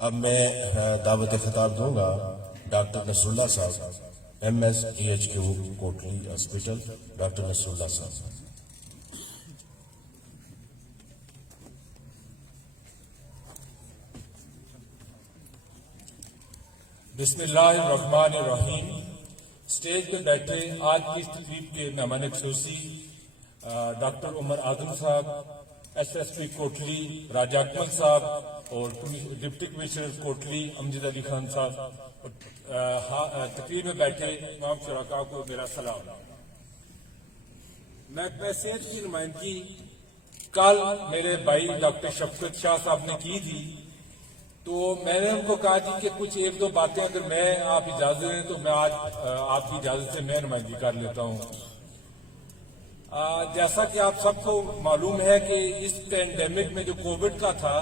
اب میں دعوت خطاب دوں گا ڈاکٹر نصر اللہ صاحب MSEHQ کوٹلی ہاسپٹل. ڈاکٹر نصر اللہ صاحب. بسم اللہ الرحمن الرحیم. اسٹیج پہ بیٹھے آج کی اس تقریب کے مہمان خصوصی ڈاکٹر عمر اعظم صاحب، SSP کوٹلی راجہ اکمل صاحب اور ڈپٹی کمشنر کوٹلی امجد علی خان صاحب، تقریب میں بیٹھے تمام شرکاء کو میرا سلام. محکمہ صحت کی نمائندگی کل میرے بھائی ڈاکٹر شفقت شاہ صاحب نے کی تھی، تو میں نے ان کو کہا جی کہ کچھ ایک دو باتیں اگر میں آپ اجازت دیں تو میں آج آپ کی اجازت سے میں نمائندگی کر لیتا ہوں. جیسا کہ آپ سب کو معلوم ہے کہ اس پینڈیمک میں جو کووڈ کا تھا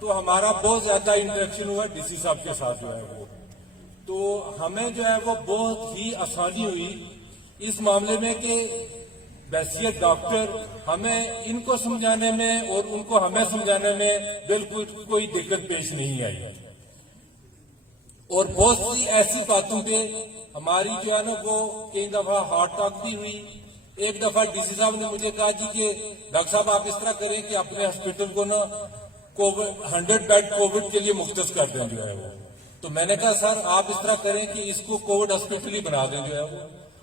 تو ہمارا بہت زیادہ انٹریکشن ہوا ڈی سی صاحب کے ساتھ جو ہے وہ، تو ہمیں جو ہے وہ بہت ہی آسانی ہوئی اس معاملے میں کہ بحیثیت ڈاکٹر ہمیں ان کو سمجھانے میں اور ان کو ہمیں سمجھانے میں بالکل کوئی دقت پیش نہیں آئی. اور بہت سی ایسی باتوں پہ ہماری جو ہے نا وہ کئی دفعہ ہارٹ ٹاک بھی ہوئی. ایک دفعہ ڈی سی صاحب نے مجھے کہا جی کہ ڈاکٹر صاحب آپ اس طرح کریں کہ اپنے ہاسپٹل کو نا 100 بیڈ کووڈ کے لیے مختص کر دیں جو ہے وہ. تو میں نے کہا سر آپ اس طرح کریں کہ اس کو کووڈ ہاسپٹل ہی بنا دیں جو ہے وہ.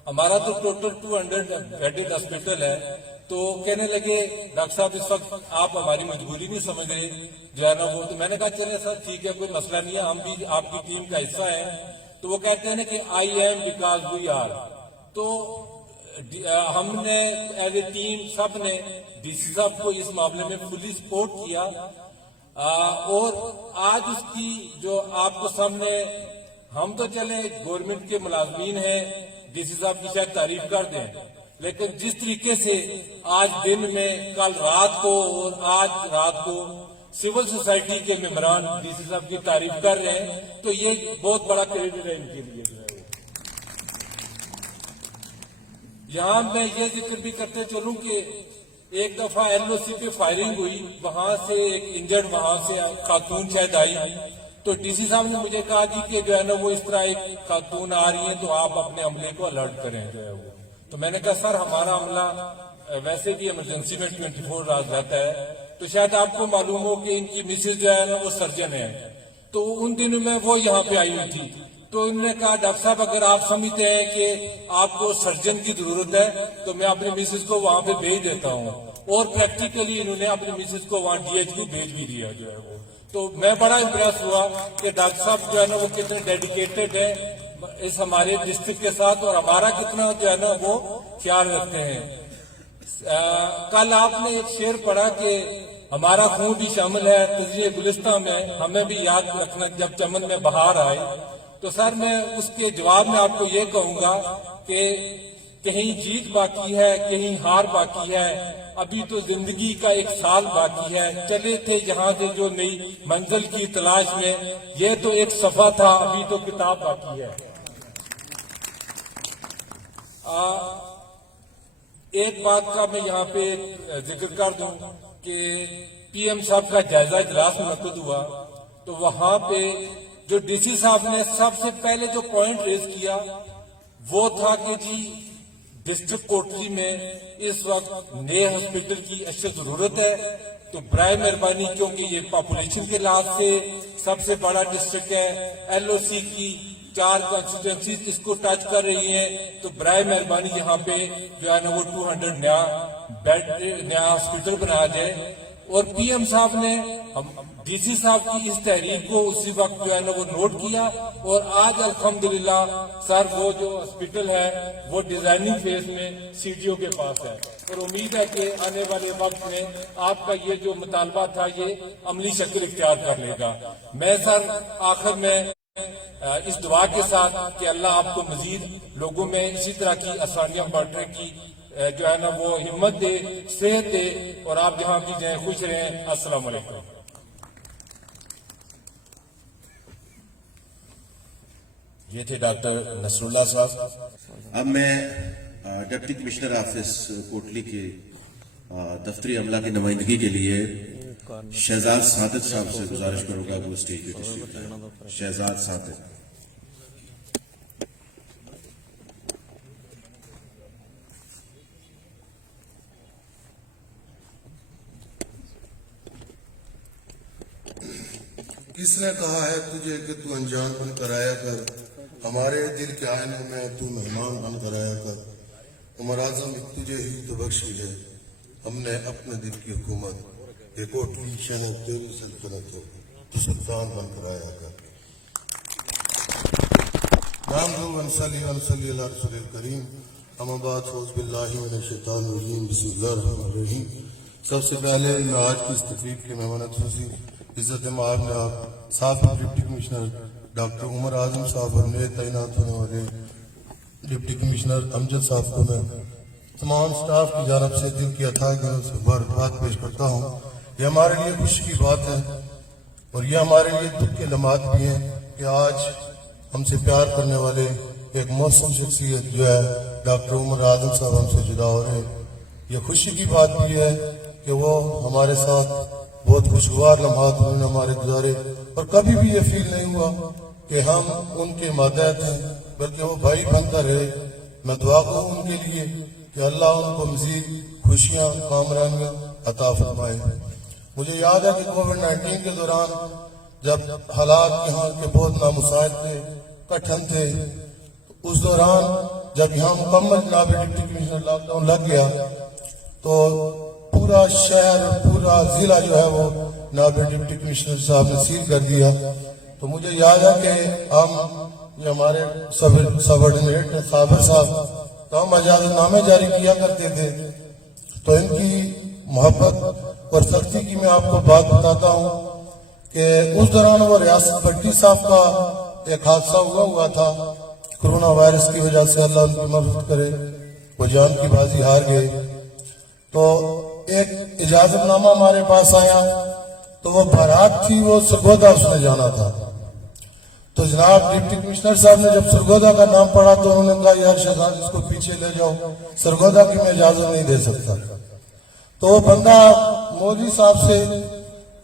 ہمارا تو ٹوٹل 200 بیڈڈ ہاسپٹل ہے. تو کہنے لگے ڈاکٹر صاحب اس وقت آپ ہماری مجبوری نہیں سمجھ رہے جو ہے نا وہ. تو میں نے کہا چلے سر ٹھیک ہے کوئی مسئلہ نہیں ہے، ہم بھی آپ کی ٹیم کا حصہ ہیں. تو وہ کہتے ہیں نا کہ I am because we are. تو ہم نے ایز اے ٹیم سب نے ڈی سی صاحب کو اس معاملے میں فلی سپورٹ کیا. اور آج اس کی جو آپ کو سامنے ہم تو چلے گورنمنٹ کے ملازمین ہیں، ڈی سی صاحب کی شاید تعریف کر دیں، لیکن جس طریقے سے آج دن میں کل رات کو اور آج رات کو سول سوسائٹی کے ممبران ڈی سی صاحب کی تعریف کر رہے ہیں، تو یہ بہت بڑا کریڈٹ ہے ان کے لیے. یہاں میں یہ ذکر بھی کرتے چلوں کہ ایک دفعہ LOC پہ فائرنگ ہوئی، وہاں سے ایک انجرڈ وہاں سے خاتون شاید آئی. تو ڈی سی صاحب نے مجھے کہا جی کہ جو ہے نا وہ اس طرح ایک خاتون آ رہی ہے تو آپ اپنے عملے کو الرٹ کریں جو ہے وہ. تو میں نے کہا سر ہمارا عملہ ویسے بھی ایمرجنسی میں 24 آورز رہتا ہے. تو شاید آپ کو معلوم ہو کہ ان کی مسز جو ہے نا وہ سرجن ہے، تو ان دنوں میں وہ یہاں پہ آئی ہوئی تھی. تو انہوں نے کہا ڈاکٹر صاحب اگر آپ سمجھتے ہیں کہ آپ کو سرجن کی ضرورت ہے تو میں اپنی مسز کو وہاں پہ بھیج دیتا ہوں. اور پریکٹیکلی انہوں نے اپنی مسز کو وہاں DH بھیج بھی دیا جو ہے وہ. تو میں بڑا امپریس ہوا کہ ڈاکٹر صاحب جو ہے نا وہ کتنے ڈیڈیکیٹڈ ہیں اس ہمارے ڈسٹرکٹ کے ساتھ اور ہمارا کتنا جو ہے نا وہ خیال رکھتے ہیں. کل آپ نے ایک شعر پڑھا کہ ہمارا خون بھی شامل ہے تجزیہ گلستہ میں، ہمیں بھی یاد رکھنا جب چمن میں بہار آئے. تو سر میں اس کے جواب میں آپ کو یہ کہوں گا کہ کہیں جیت باقی ہے کہیں ہار باقی ہے، ابھی تو زندگی کا 1 سال باقی ہے. چلے تھے یہاں سے جو نئی منزل کی تلاش میں، یہ تو ایک صفحہ تھا ابھی تو کتاب باقی ہے. ایک بات کا میں یہاں پہ ذکر کر دوں کہ PM صاحب کا جائزہ اجلاس منعقد ہوا، تو وہاں پہ جو ڈی سی صاحب نے سب سے پہلے جو پوائنٹ ریز کیا وہ تھا کہ جی ڈسٹرکٹ کوٹلی میں اس وقت نئے ہاسپٹل کی اشد ضرورت ہے. تو برائے مہربانی کیونکہ یہ پاپولیشن کے لحاظ سے سب سے بڑا ڈسٹرکٹ ہے، LOC کی 4 کانسٹیٹوئنسیز اس کو ٹچ کر رہی ہیں، تو برائے مہربانی یہاں پہ جو ہے نا وہ 200 نیا بیڈ نیا ہاسپٹل بنا جائے. اور PM صاحب نے ڈی سی صاحب کی اس تحریک کو اسی وقت جو ہے نا وہ نوٹ کیا، اور آج الحمدللہ سر وہ جو ہاسپٹل ہے وہ ڈیزائننگ فیز میں CDO کے پاس ہے. اور امید ہے کہ آنے والے وقت میں آپ کا یہ جو مطالبہ تھا یہ عملی شکل اختیار کر لے گا. میں سر آخر میں اس دعا کے ساتھ کہ اللہ آپ کو مزید لوگوں میں اسی طرح کی آسانیاں بانٹنے کی جو ہے نا وہ ہمت دے، صحت دے، اور آپ جہاں بھی جائیں خوش رہیں. السلام علیکم. یہ تھے ڈاکٹر نصر اللہ صاحب. اب میں ڈپٹی کمشنر آفس کوٹلی کے دفتری عملہ کی نمائندگی کے لیے شہزاد سعادت صاحب سے گزارش کروں گا کہ وہ اسٹیج پہ تشریف لائیں. شہزاد سعادت. کس نے کہا ہے تجھے کہ تو انجان بن کر آیا کر، ہمارے دل کے آئینے میں تو مہمان بن کر آیا کر. عمر اعظم تجھے ہی تو بخشی ہے ہم نے اپنے دل کی حکومت، یہ کوٹلی شہر تیری سلطنت ہو، تو سلطان بن کر آیا کر. نام دو ونصلی ونصلی علی رسول الکریم. اما بعد فوز باللہ من الشیطان الرجیم. بسم اللہ الرحمن الرحیم. سب سے پہلے میں آج کی اس تقریب کی مہمانت خوشی عزت مآب ناب سابق ڈپٹی کمشنر ڈاکٹر عمر اعظم صاحب اور نئے تعینات ہونے والے ڈپٹی کمشنر امجد صاحب کو میں تمام سٹاف کی جانب سے دل کی عطا گروں سے مبارکباد پیش کرتا ہوں. یہ ہمارے لیے خوشی کی بات ہے اور یہ ہمارے لیے دکھ کے لمحات بھی ہیں کہ آج ہم سے پیار کرنے والے ایک موسم شخصیت جو ہے ڈاکٹر عمر اعظم صاحب ہم سے جدا ہو رہے ہیں. یہ خوشی کی بات بھی ہے کہ وہ ہمارے ساتھ بہت خوشگوار لمحات انہوں نے ہمارے گزارے اور کبھی بھی یہ فیل نہیں ہوا کہ ہم ان کے ماتحت ہیں، بلکہ وہ بھائی بن کر رہے. میں دعا کروں ان کے لیے کہ اللہ ان کو مزید خوشیاں کامرانیاں عطا فرمائے. مجھے یاد ہے کہ کووڈ-19 کے دوران جب حالات یہاں کے بہت نامساعد تھے، کٹھن تھے، اس دوران جب یہاں مکمل جناب ڈپٹی کمشنر لاک ڈاؤن لگ گیا تو پورا شہر پورا ضلع جو ہے وہ جناب ڈپٹی کمشنر صاحب نے سیل کر دیا. تو مجھے یاد ہے کہ ہم جو ہمارے سبارڈینیٹ صابر صاحب تو ہم اجازت نامے جاری کیا کرتے تھے. تو ان کی محبت اور سختی کی میں آپ کو بات بتاتا ہوں کہ اس دوران وہ ریاست بھٹی صاحب کا ایک حادثہ ہوا تھا کرونا وائرس کی وجہ سے، اللہ ان کی مدد کرے، وہ جان کی بازی ہار گئے. تو ایک اجازت نامہ ہمارے پاس آیا تو وہ بارات تھی، وہ سرگودا اس نے جانا تھا. تو جناب ڈپٹی کمشنر صاحب نے جب سرگودا کا نام پڑھا تو انہوں نے کہا یار شہزاد اس کو پیچھے لے جاؤ، سرگودا کی میں اجازت نہیں دے سکتا. تو وہ بندہ مودی صاحب سے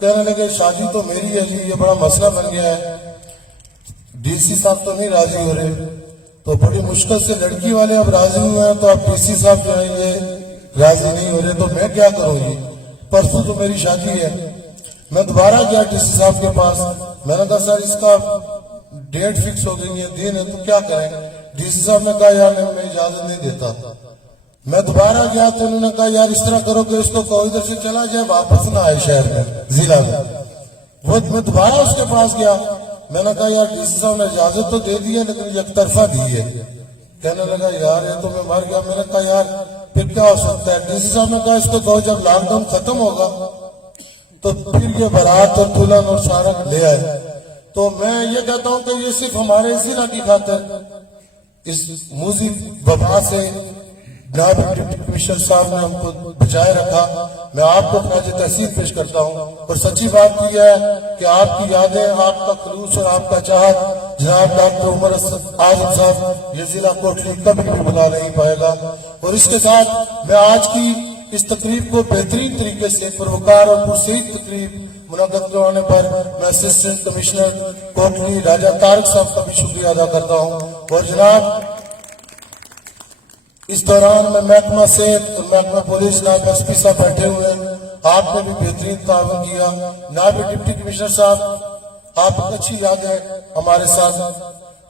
کہنے لگے شادی تو میری ہے جی، یہ بڑا مسئلہ بن گیا ہے، ڈی سی صاحب تو نہیں راضی ہو رہے. تو بڑی مشکل سے لڑکی والے اب راضی ہوئے ہیں تو اب ڈی سی صاحب جو ہے یہ راضی نہیں ہو رہے، تو میں کیا کروں جی، پرسوں تو میری شادی ہے. میں دوبارہ گیا ڈی سی صاحب کے پاس، میں نے کہا سر اس کا ڈیٹ فکس ہو گئی ہے، دن ہے، تو کیا کریں. ڈی سی صاحب نے کہا یار میں اجازت نہیں دیتا. میں دوبارہ گیا تو انہوں نے کہا یار اس طرح کرو کہ اس کو کوئی ادھر سے چلا جائے، واپس نہ آئے شہر میں ضلع میں. وہ میں دوبارہ اس کے پاس گیا، میں نے کہا یار ڈی سی صاحب نے اجازت تو دے دی ہے لیکن یک طرفہ دی ہے. کہنے لگا یار یہ تو میں مر گیا. میں نے کہا یار پھر کیا ہو سکتا ہے. ڈی سی صاحب نے کہا اس کو کہو جب لاک ڈاؤن ختم ہوگا تو پھر یہ بارات اور دلہن اور سارا لے آئے. تو میں یہ کہتا ہوں کہ یہ صرف ہمارے ضلع کی خاطر اس موذی وبا سے جناب ڈپٹی کمشنر صاحب نے ہم کو بچائے رکھا. میں آپ کو خراج تحسین پیش کرتا ہوں. اور سچی بات یہ ہے کہ آپ کی یادیں، آپ کا خلوص اور آپ کا چاہت جناب ڈاکٹر عمر اعظم صاحب یہ ضلع کوٹلی کبھی بھی بھلا نہیں پائے گا. اور اس کے ساتھ میں آج کی اس تقریب کو بہترین طریقے سے پروکار اور پرسعید تقریب منعقد کروانے پر میں اسسٹنٹ کمشنر کوٹلی راجہ طارق صاحب کا بھی شکریہ ادا کرتا ہوں. اور جناب اس دوران میں محکمہ صحت اور محکمہ پولیس نائب ایس پی صاحب بیٹھے ہوئے ہیں، آپ نے بھی بہترین تعاون کیا. نائب ڈپٹی کمشنر صاحب آپ ایک اچھی یادیں ہمارے ساتھ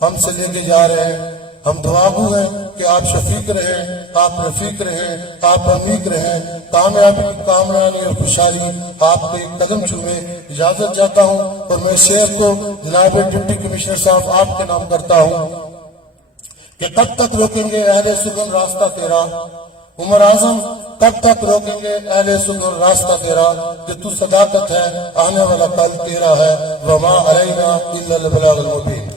ہم سے لے کے جا رہے ہیں. ہم دعا گو ہیں کہ آپ شفیق رہیں، آپ رفیق رہیں، آپ عمیق رہیں، کامیابی کامرانی اور خوشحالی آپ کے قدم چومے. اجازت چاہتا ہوں اور میں شعر کو جناب ڈپٹی کمشنر صاحب آپ کے نام کرتا ہوں کہ کب تک روکیں گے اہل سگن راستہ تیرا. عمر اعظم کب تک روکیں گے اہل سگن راستہ تیرا، کہ تو صداقت ہے، آنے والا کل تیرا ہے، وما علینا الا البلاغ المبین.